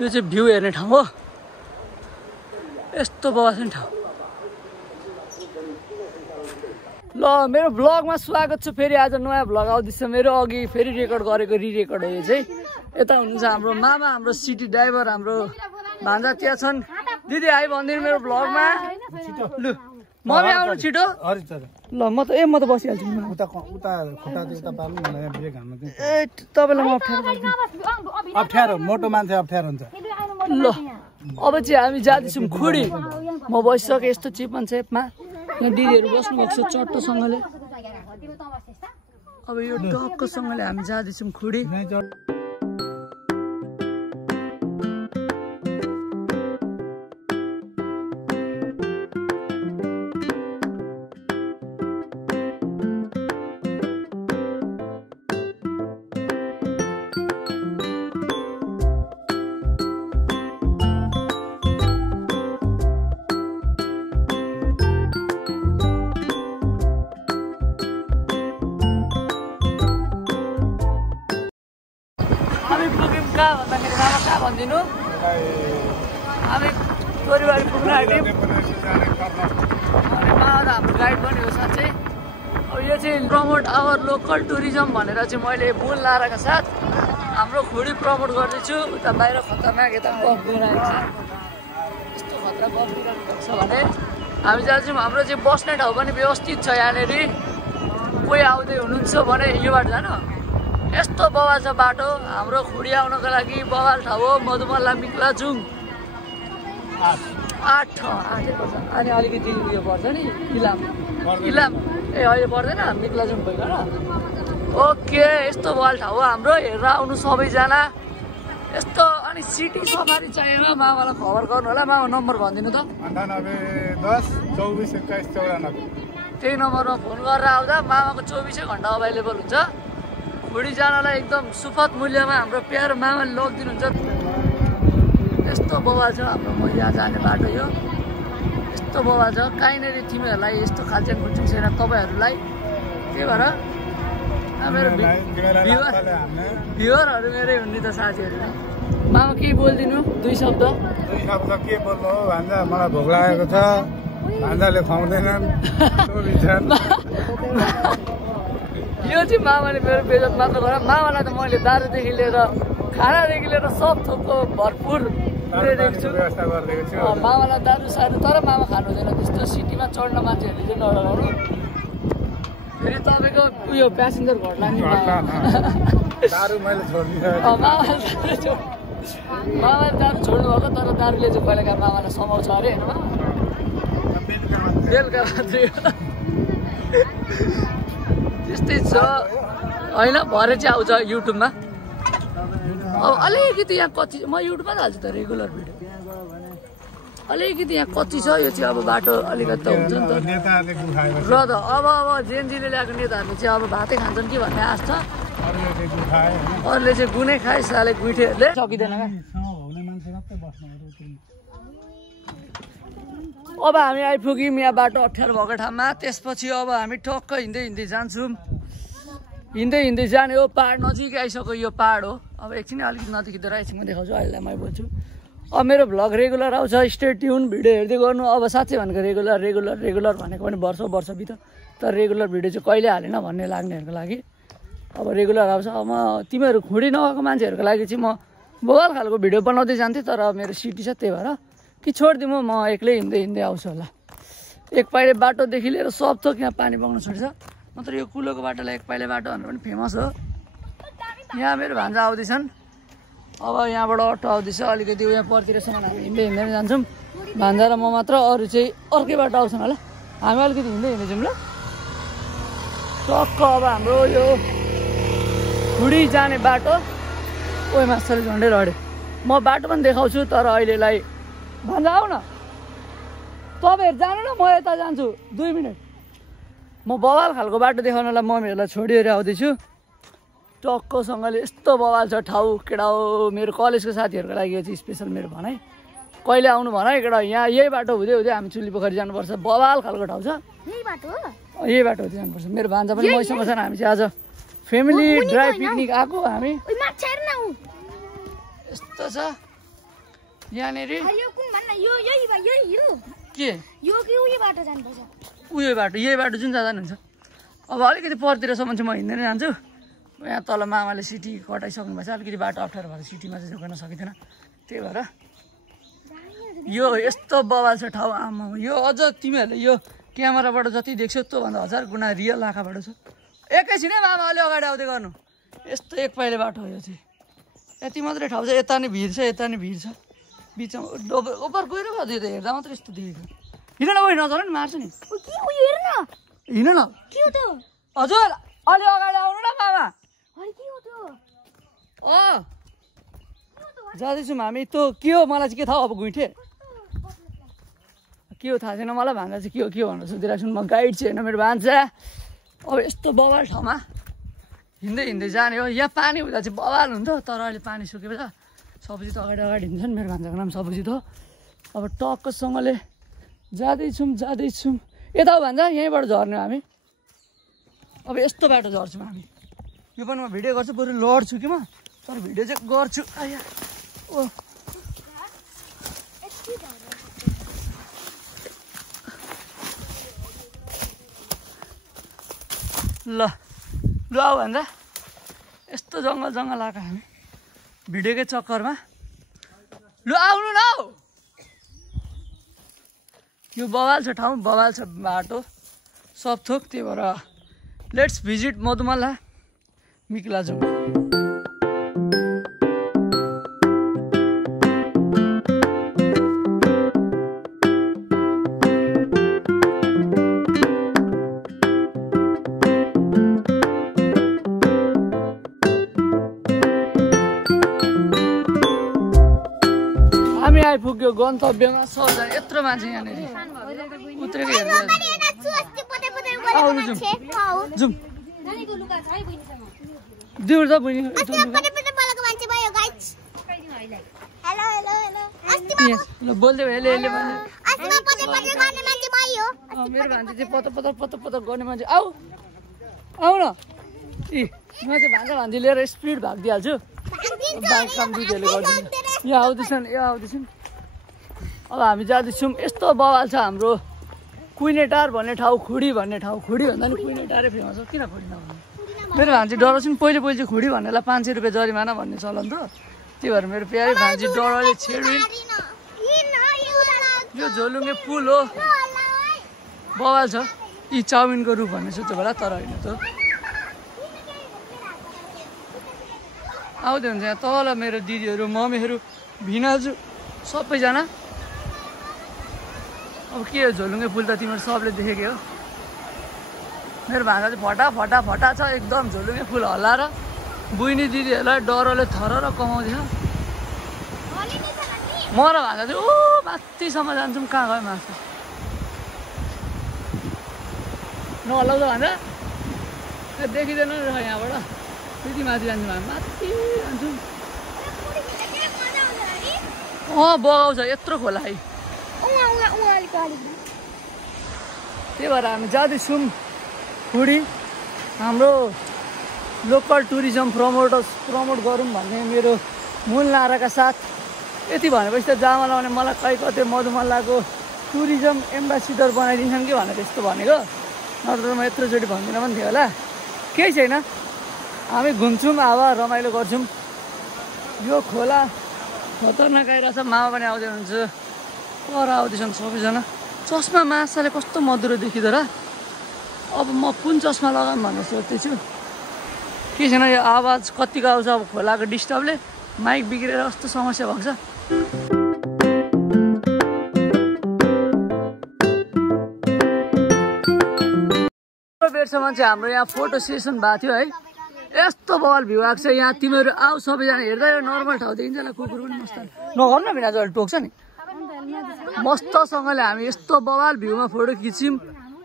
यो चाहिँ भ्यू हेर्ने ठाउँ हो यस्तो बवासिन ठाउँ ल मेरो भ्लगमा स्वागत छ फेरि आज नयाँ भ्लग आउँदैछ मेरो अघि फेरि रेकर्ड गरेको रिरेकर्ड हो यो चाहिँ यता हुनुहुन्छ हाम्रो मामा हाम्रो सिटी ड्राइभर हाम्रो भान्जा त्यहाँ छन् दिदी आइ भनिदिनु मेरो भ्लगमा लु मम्मी आउनु छिटो ल म त बसिहाल्छु ए तपाईँलाई म अप्ठ्यारो मोटो मान्छे अप्ठ्यारो हुन्छ ल अब चाहिँ हामी जाँदैछौँ खुडी म बसिसकेँ यस्तो चिपन सेपमा यहाँ दिदीहरू बस्नुभएको छ चट्टोसँगले अब यो टक्कसँगले हामी जाँदैछौँ खुडी भन्दाखेरि मामा कहाँ भनिदिनु हामी तोरीबारी पुग्न आँट्यौँ अनि मामा त हाम्रो गाइड पनि हो साँच्चै अब यो चाहिँ प्रमोट आवर लोकल टुरिज्म भनेर चाहिँ मैले बुल लाराका साथ हाम्रो खुडी प्रमोट गर्दैछु उता बाहिर खतरनाक यता बफ दिइरहेको छ यस्तो खतरा बफ दिइरहनु भएको छ भने हामी जान्छौँ हाम्रो चाहिँ बस्ने ठाउँ पनि व्यवस्थित छ यहाँनिर कोही आउँदै हुनुहुन्छ भने यो बाटो जानु यस्तो बवाल छ बाटो हाम्रो खुडी आउनको लागि बवाल ठाउँ हो मधुमल्ला मिक्लाजुङ 8 पर्छ अनि अलिकति उयो पर्छ नि इलाम ए अहिले पर्दैन मिक्लाजुङ भइकन ओके यस्तो बवाल ठाउँ हो हाम्रो हेरेर आउनु सबैजना यस्तो अनि सिटी सफारी चाहिएमा मामालाई खबर गर्नु होला मामा नम्बर भनिदिनु त 98 10 24 21 94 त्यही नम्बरमा फोन गरेर आउँदा मामाको 24 घण्टा अभाइलेबल हुन्छ खुडी जानलाई एकदम सुपथ मूल्यमा हाम्रो प्यारो मामाले लगिदिनुहुन्छ यस्तो बवाल छ हाम्रो म यहाँ जाने बाटो यो यस्तो बवाल छ कहीँनिर तिमीहरूलाई यस्तो खाल्चेन खुल्चेन छैन तपाईँहरूलाई त्यही भएर मेरो भ्युवरहरू मेरै हुन् नि त साथीहरू नै मामा के बोलिदिनु 2 शब्द के बोल्नु हो भान्जा मलाई भोक लागेको छ भान्जाले खुवाउँदैनन् यो चाहिँ मामाले मेरो बेजत मात्र गर मामालाई त मैले दारूदेखि लिएर खानादेखि लिएर सब थोकको भरपुर दिएको छु मामालाई दारू सारू तर मामा खानु हुँदैन त्यस्तो सिटीमा चढ्न मान्छेहरूले चाहिँ नडराउनु फेरि तपाईँको उयो प्यासेन्जर घट्ला नि मामाले दारू छोड्नु भएको तर दारूले चाहिँ कहिलेका मामालाई समाउँछ अरे होइन बेलुका मात्रै त्यस्तै छ होइन भरे चाहिँ आउँछ युट्युबमा अब अलिकति यहाँ कच्ची म युट्युबमा त हाल्छु त रेगुलर भिडियो अलिकति यहाँ कच्ची छ यो चाहिँ अब बाटो अलिकति त हुन्छ नि त र त अब जेएनजीले ल्याएको नेताहरूले चाहिँ अब भातै खान्छन् कि भन्ने आश छ अरूले चाहिँ गुनै खाए साले गुइठेहरूले सकिँदैन क्या अब हामी आइपुग्यौँ यहाँ बाटो अप्ठ्यारो भएको ठाउँमा त्यसपछि अब हामी टक्क हिँड्दै जान्छौँ हिँड्दै जाने हो पहाड नजिक आइसक्यो यो पहाड हो अब एकछिन अलिकति नजिक एकछिन म देखाउँछु अहिले मै बोल्छु अब मेरो भ्लग रेगुलर आउँछ स्टे ट्युन भिडियो हेर्दै गर्नु अब साँच्चै भनेको रेगुलर भनेको पनि वर्ष बित तर रेगुलर भिडियो चाहिँ कहिले हालेन भन्ने लाग्नेहरूको लागि अब रेगुलर आउँछ अब म तिमीहरू खुडी नगएको मान्छेहरूको लागि चाहिँ म बवाल खालको भिडियो बनाउँदै जान्थेँ तर मेरो सिटी छ त्यही भएर कि छोडिदिउँ म एक्लै हिँड्दै आउँछु होला एक पाइले बाटोदेखि लिएर सब थोक यहाँ पानी बग्न छोड्छ मात्र यो कुलोको बाटोलाई एक पाइले बाटो भनेर पनि फेमस हो यहाँ मेरो भान्जा आउँदैछन् अब यहाँबाट अटो आउँदैछ अलिकति यहाँ पर्तिरसम्म हामी हिँड्दै जान्छौँ भान्जा र म मात्र अरू चाहिँ अर्कै बाटो आउँछन् होला हामी अलिकति हिँड्दै जाउँ ल टक्क अब हाम्रो यो खुडी जाने बाटो ओइ मास्टरले झन्डै लड्यो म बाटो पनि देखाउँछु तर अहिलेलाई भान्जा आऊ न तपाईँहरू जानु न म यता जान्छु 2 मिनट म बवाल खालको बाटो देखाउनलाई मम्मीहरूलाई छोडिएर आउँदैछु टक्कसँगले यस्तो बवाल छ ठाउँ केटा हो मेरो कलेजको साथीहरूको लागि यो चाहिँ स्पेसल मेरो भनाइ कहिले आउनु भन केटा यहाँ यही बाटो हुँदै हामी चुली पोखरी जानुपर्छ बवाल खालको ठाउँ छ यही बाटो हुँदै जानुपर्छ मेरो भान्जा पनि मैसँग छन् हामी चाहिँ आज फ्यामिली ड्राइभ पिकनिक आएको हामी यस्तो छ यहाँनिर यो कुन भन्न यो यही यो के यो कि उयो बाटो जानुपर्छ उयो बाटो यही बाटो जुन जाँदा हुन्छ अब अलिकति परतिरसम्म चाहिँ म हिँडेर जान्छु यहाँ तल मामाले सिटी कटाइसक्नु भएको छ अलिकति बाटो अप्ठ्यारो भएर सिटीमा चाहिँ जोगाउन सकिँदैन त्यही भएर यो यस्तो बवाल छ ठाउँ आमा यो अझ तिमीहरूले यो क्यामेराबाट जति देख्छौ त्योभन्दा 1000 गुणा रियल आँखाबाट छ एकैछिनै मामा अलि अगाडि आउँदै गर्नु यस्तो एक पाइले बाटो हो यो चाहिँ यति मात्रै ठाउँ छ यता नि भिड छ यता नि भिड छ बिचमा ओपर गएर भयो त हेर्दा मात्रै यस्तो देखेको हिँड न उयो नचल नि मार्छु नि के उयो हेर न हिँड न के हो त हजुर अलि अगाडि आउनु न मामा अरे के हो त जाँदैछौँ हामी त्यो के हो मलाई चाहिँ के थाहा अब गुइठे के हो थाहा छैन मलाई भान्जा चाहिँ के हो भनेर सोधिरहेको छु म गाइड चाहिँ होइन मेरो भान्जा अब यस्तो बवाल ठाउँमा हिँड्दै हिँड्दै जाने हो यहाँ पानी हुँदा चाहिँ बवाल हुन्थ्यो तर अहिले पानी सुकेपछि सबजी त अगाडि अगाडि हिँड्छ नि मेरो भान्जाको नाम सबजी त अब टक्कसँगले जाँदैछौँ यता हो भान्जा यहीँबाट झर्ने हामी अब यस्तो बाटो झर्छौँ हामी यो पनि म भिडियो गर्छु बरु लड्छु कि म तर भिडियो चाहिँ गर्छु आया ओ ल आऊ भन्दा यस्तो जङ्गल आएको हामी भिडियोकै चक्करमा लु आउनु न यो बवाल छ ठाउँ बवाल छ बाटो सब थोक त्यही भएर लेट्स भिजिट मधुमला मिकिला जाउँ आइपुग्यो गन्तव्यमा सजा यत्रो मान्छे यहाँनिर उत्रेको हेर्नु जाउँ दिउँ त बहिनी ल बोल्दै भयो यसले मेरो भान्जा चाहिँ पत गर्ने मान्छे आऊ न ए म चाहिँ भान्जी लिएर स्पिड भागिदिइहाल्छु बाइक काम दिदीहरूले गरिदिनु यहाँ आउँदैछन् अब हामी जाँदैछौँ यस्तो बवाल छ हाम्रो कुइनेटार भन्ने ठाउँ खुडी भन्ने ठाउँ खुडी भन्दा नि कुइनेटारै फेमस हो किन खुडी नभन्नु मेरो भान्जी डराउँछु नि पहिले चाहिँ खुडी भन्नेलाई 500 रुपियाँ जरिमाना भन्ने चलन त त्यही भएर मेरो प्यारी भान्जी डरले छेडिन् यो झोलुङ्गे पुल हो बवाल छ यी चाउमिनको रूप भन्ने सोच्यो होला तर होइन त आउँदै हुन्छ यहाँ तल मेरो दिदीहरू मम्मीहरू भिनाजु सबैजना अब के हो झोलुङ्गे फुल त तिमीहरू सबले देखेकै हो मेरो भान्जा चाहिँ फटा छ एकदम झोलुङ्गे फुल हल्लाएर बुइनी दिदीहरूलाई डरले थर कमाउँदैछ म र भान्जा चाहिँ ऊ माथिसम्म जान्छौँ कहाँ गयो माथि नहल्लाउँछ भान्जा देखिँदैन रहेछ यहाँबाट त्यति माथि जान्छौँ हामी माथि जान्छौँ बगाउँछ यत्रो खोला है त्यही भएर हामी जाँदैछौँ खुडी हाम्रो लोकल टुरिज्म प्रमोट गरौँ भन्ने मेरो मूल नाराका साथ यति भनेपछि त जामा लाउने मलाई कहीँ कतै मधुमलाको टुरिज्म एम्बेसिडर बनाइदिन्छन् कि भनेर यस्तो भनेको नत्र म यत्रोचोटि भन्दिनँ पनि थियो होला केही छैन हामी घुम्छौँ हावा रमाइलो गर्छौँ यो खोला खतरनाक आइरहेछ मामा पनि आउँदै हुनुहुन्छ पर आउँदैछन् सबैजना चस्मा माछाले कस्तो मधुरो देखिँदो र अब म कुन चस्मा लगाऊँ भनेर सोच्दैछु के छैन यो आवाज कतिको आउँछ अब खोलाको डिस्टर्बले माइक बिग्रेर कस्तो समस्या भएको छ बेरसम्म चाहिँ हाम्रो यहाँ फोटो सेसन भएको थियो है यस्तो बवाल भ्यू आएको छ यहाँ तिमीहरू आऊ सबैजना हेर्दा नर्मल ठाउँ देखिन्छ होला कुकुर पनि मस्त नगर्नु न बिना जहिले टोक्छ नि मस्तसँगले हामी यस्तो बवाल भ्यूमा फोटो खिच्यौँ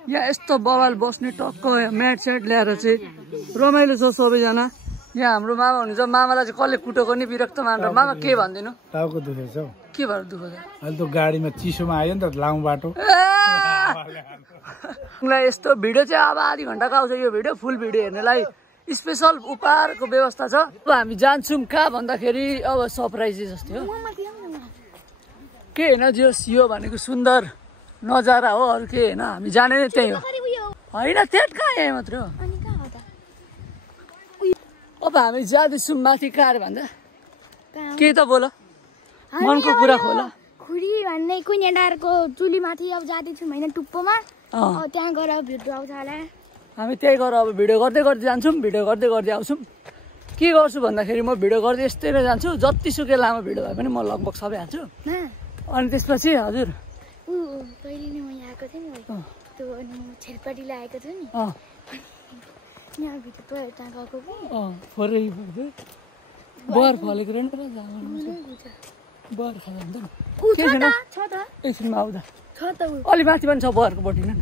यहाँ यस्तो बवाल बस्ने टक्क म्याट स्याट ल्याएर चाहिँ रमाइलो छ सबैजना यहाँ हाम्रो मामा हुनुहुन्छ मामालाई चाहिँ कसले कुटोको नि विरक्त मानेर मामा के भनिदिनु टाउको दुखेको छ के भएर दुःख छ अहिले त गाडीमा चिसोमा आयो नि त लामो बाटो यस्तो भिडियो चाहिँ अब आधी घन्टाको आउँछ यो भिडियो फुल भिडियो हेर्नेलाई स्पेसल उपहारको व्यवस्था छ अब हामी जान्छौँ कहाँ भन्दाखेरि अब सरप्राइज जस्तै हो के होइन जोस् यो भनेको सुन्दर नजारा हो अरू के होइन हामी जाने नै त्यही हो होइन त्यहाँ कहाँ यहाँ मात्र हो अनि कहाँ हो त अब हामी जाँदैछौँ माथि कार भन्दा कहाँ के त बोल मनको कुरा खोल खुरी भन्ने कुइने डाँडाको चुलीमाथि अब जाँदैछौँ होइन टुप्पोमा त्यहाँ गएर भिडियो आउँछ होला हामी त्यही गरेर अब भिडियो गर्दै गर्दै जान्छौँ भिडियो गर्दै गर्दै आउँछौँ के गर्छु भन्दाखेरि म भिडियो गर्दै यस्तै नै जान्छु जतिसुकै लामो भिडियो भए पनि म लगभग सबै हाल्छु अनि त्यसपछि हजुर पहिले नै म यहाँ आएको थिएँ नि त्यो अनि म छेलपाटीलाई आएको छु नि यहाँ भित्र त्यहाँ गएको कि बर फलेको रहेन बर खाँदा एकछिनमा आउँदा अलि माथि पनि छ बरको बटी नै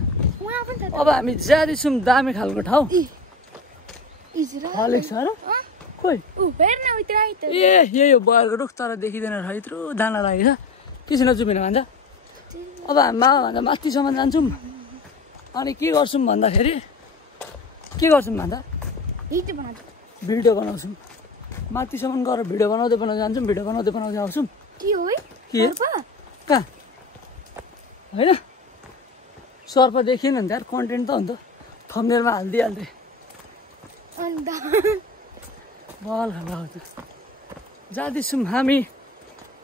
अब हामी जाँदैछौँ दामी खालको ठाउँ फलेको छ र खोइ ए यही हो बरको रुख तर देखिँदैन रहेछ यत्रो दाना लागेको छ किसिन जुमिन भन्छ अब हामी भन्दा माथिसम्म जान्छौँ अनि के गर्छौँ भन्दाखेरि के गर्छौँ भन्दा भिडियो बनाउँछौँ माथिसम्म गएर भिडियो बनाउँदै जान्छौँ भिडियो बनाउँदै आउँछौँ के कहाँ होइन सर्प देखिएन नि त यार कन्टेन्ट त हो नि त थम्बनेलमा हालिदिइहाल्थेँ बल खाँदा हो त जाँदैछौँ हामी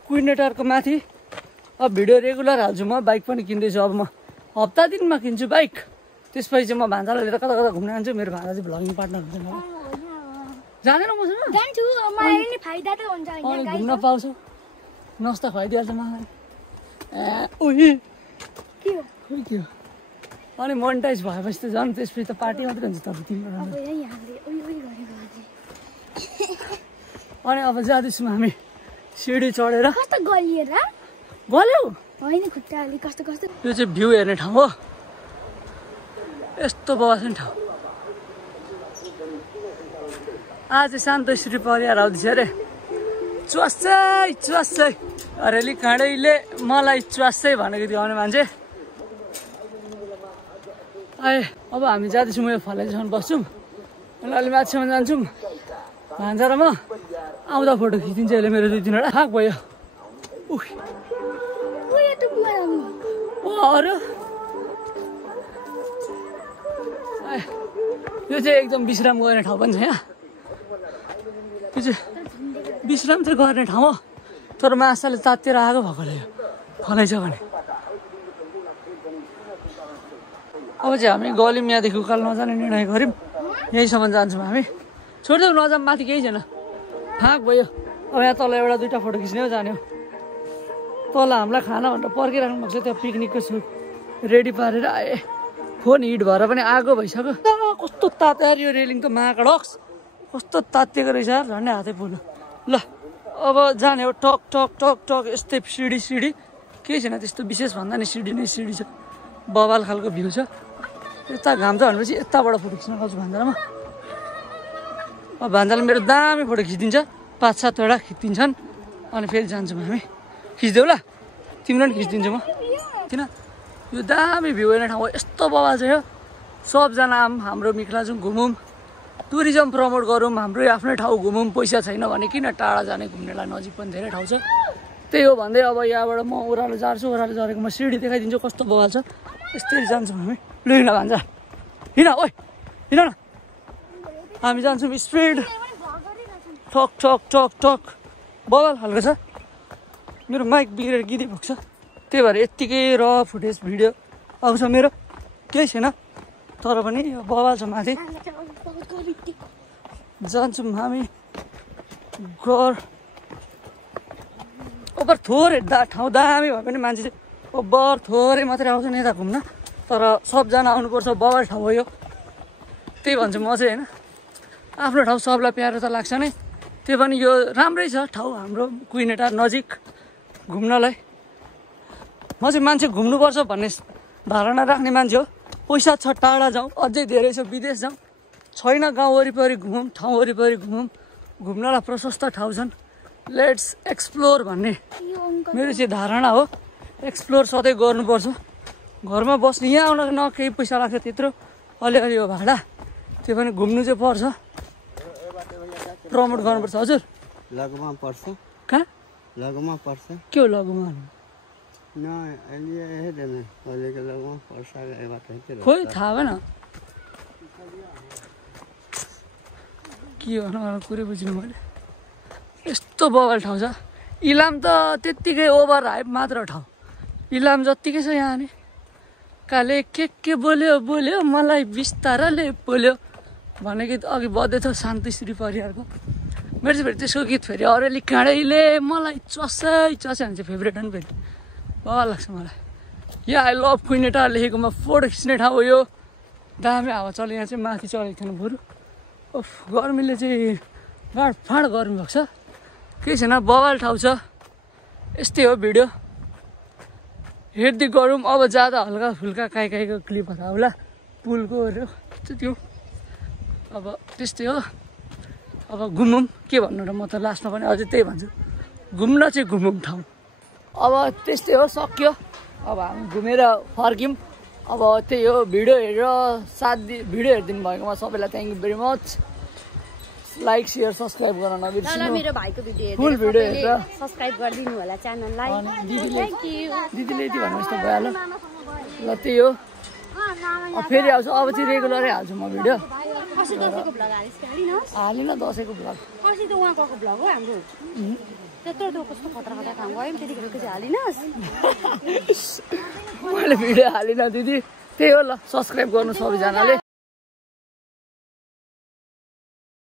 क्विनेटरको माथि अब भिडियो रेगुलर हाल्छु म बाइक पनि किन्दैछु अब म हप्ता दिनमा किन्छु बाइक त्यसपछि चाहिँ म भान्जालाई लिएर कता कता घुम्न जान्छु मेरो भान्जा चाहिँ भ्लगिङ पार्टनर हुन्छ मलाई जाँदैन मसँग अनि घुम्न पाउँछौ नस्ता खुवाइदिइहाल्छ मलाई के हो अनि मोनिटाइज भएपछि त झन् त्यसपछि त पार्टी मात्रै हुन्छ तपाईँ तिम्रो अनि अब जाँदैछौँ हामी सिडी चढेर गल्यौ यो चाहिँ भ्यू हेर्ने ठाउँ हो यस्तो बस्ने ठाउँ आज शान्त श्री परिवार आउँदैछ अरे च्वासै अरेली काँडैले मलाई च्वासै भनेको थियो आउने मान्छे अब हामी जाँदैछौँ यो फलाइसम्म बस्छौँ अनि अलि माथिसम्म जान्छौँ भान्जा र म आउँदा फोटो खिचिदिन्छ यसले मेरो 2-3वटा थाक भयो अरू यो चाहिँ एकदम विश्राम गर्ने ठाउँ पनि छ यहाँ यो चाहिँ विश्राम चाहिँ गर्ने ठाउँ हो तर माछाले तातेर आएको भएकोले यो फलाइछ भने अब चाहिँ हामी गल्यौँ यहाँदेखि उकालो नजाने निर्णय गऱ्यौँ यहीँसम्म जान्छौँ हामी छोडिदेऊ नजाम माथि केही छैन फाँक भयो अब यहाँ तल 1-2 फोटो खिच्ने हो जाने हो तल हामीलाई खाना भनेर पर्खिराख्नु भएको छ त्यो पिकनिकको सु रेडी पारेर आए फोन हिट भएर पनि आगो भइसक्यो कस्तो ताते यार यो रेलिङ त महाकडक्स कस्तो तातिएको रहेछ यार झन्डै हातै पुग्नु ल अब जाने हो टक टक टक टक यस्तै सिडी केही छैन त्यस्तो विशेष भन्दा नि सिडी नै सिडी छ बवाल खालको भ्यू छ यता घाम छ भनेपछि यताबाट फोटो खिच्न पाउँछु भान्जामा अब भान्जाले मेरो दामी फोटो खिचिदिन्छ 5-7वटा खिचिदिन्छन् अनि फेरि जान्छौँ हामी खिचिदेऊ ल तिम्रो पनि खिचिदिन्छु म किन यो दामी भ्यू हेर्ने ठाउँ यस्तो बवाल छ यो सबजना हाम्रो मिक्लाजुङ घुमौँ टुरिज्म प्रमोट गरौँ हाम्रो आफ्नै ठाउँ घुमौँ पैसा छैन भने किन टाढा जाने घुम्नेलाई नजिक पनि धेरै ठाउँ छ त्यही हो भन्दै अब यहाँबाट म ओह्रालो झार्छु ओह्रालो झरेको म सिडी देखाइदिन्छु कस्तो बवाल छ यस्तै जान्छौँ हामी लु हिँड भान्जा हिँड ओइ हिँड न हामी जान्छौँ स्पिड ठक ठक ठक ठक बवाल खालको छ मेरो माइक बिग्रेर गीतै पुग्छ त्यही भएर यत्तिकै र फुटेज भिडियो आउँछ मेरो केही छैन तर पनि यो बवाल छ माथि जान्छौँ हामी घर ओभर थोरै ठाउँ दामी भए पनि मान्छे चाहिँ ओभर थोरै मात्रै आउँछ नि यता घुम्न तर सबजना आउनुपर्छ बवाल ठाउँ हो यो त्यही भन्छु म चाहिँ होइन आफ्नो ठाउँ सबलाई प्यारो त लाग्छ नै त्यो पनि यो राम्रै छ ठाउँ हाम्रो क्विनेटार नजिक घुम्नलाई म चाहिँ मान्छे घुम्नुपर्छ भन्ने धारणा राख्ने मान्छे हो पैसा छ टाढा जाउँ अझै धेरै छ विदेश जाउँ छैन गाउँ वरिपरि घुमौँ ठाउँ वरिपरि घुमौँ घुम्नलाई प्रशस्त ठाउँ छन् लेट्स एक्सप्लोर भन्ने मेरो चाहिँ धारणा हो एक्सप्लोर सधैँ गर्नुपर्छ घरमा बस्ने यहाँ आउन न केही पैसा लाग्छ त्यत्रो अलिअलि हो भाडा त्यो पनि घुम्नु चाहिँ पर्छ प्रमोट गर्नुपर्छ हजुर लगमा पर्छ कहाँ लगमा पर्छ के हो लगमा खोइ थाहा भएन के भन्नु कुरै बुझ्नु मैले यस्तो बवाल ठाउँ छ इलाम त त्यत्तिकै ओभर हाइप मात्र ठाउँ इलाम जत्तिकै छ यहाँ नि काले के बोल्यो मलाई बिस्तारले बोल्यो भने गीत अघि बज्दै थियो शान्तिश्री परिवारको मेरो चाहिँ फेरि त्यसको गीत फेरि अरेली काँडैले मलाई चसै भने चाहिँ फेभरेट हो नि फेरि बवाल लाग्छ मलाई यहाँ आई लभ कुइनेटा लेखेकोमा फोटो खिच्ने ठाउँ हो यो दामी हावा चल्यो यहाँ चाहिँ माथि चलेको थिएन बरु ओफ गर्मीले चाहिँ फाँड गर्मी भएको छ केही छैन बवाल ठाउँ छ यस्तै हो भिडियो हेर्दै गरौँ अब जाँदा हल्का फुल्का काहीँको क्लिपहरू आउला पुलकोहरू त्यो अब त्यस्तै हो अब घुमौँ के भन्नु र म त लास्टमा पनि अझै त्यही भन्छु घुम्न चाहिँ घुमौँ ठाउँ अब त्यस्तै हो सक्यो अब हामी घुमेर फर्क्यौँ अब त्यही हो भिडियो हेरेर भिडियो हेरिदिनु भएकोमा सबैलाई thank you very much like share subscribe गर्न नबिर्सिनु मेरो भाइको भिडियो फुल भिडियो हेरेर सब्स्क्राइब गरिदिनु होला च्यानललाई दिदीले यति भन्नु जस्तो भइहाल्यो ल त्यही हो फेरि आउँछु अब चाहिँ रेगुलरै हाल्छु म भिडियो हालिन दसैँको भ्लग अस्ति त उहाँ गएको भ्लग हो हाम्रो त्यत्रो कस्तो खतरा काम गयौँ त्यतिखेर चाहिँ हालिनस् मैले भिडियो हालिनँ दिदी त्यही हो ल सब्सक्राइब गर्नु सबैजनाले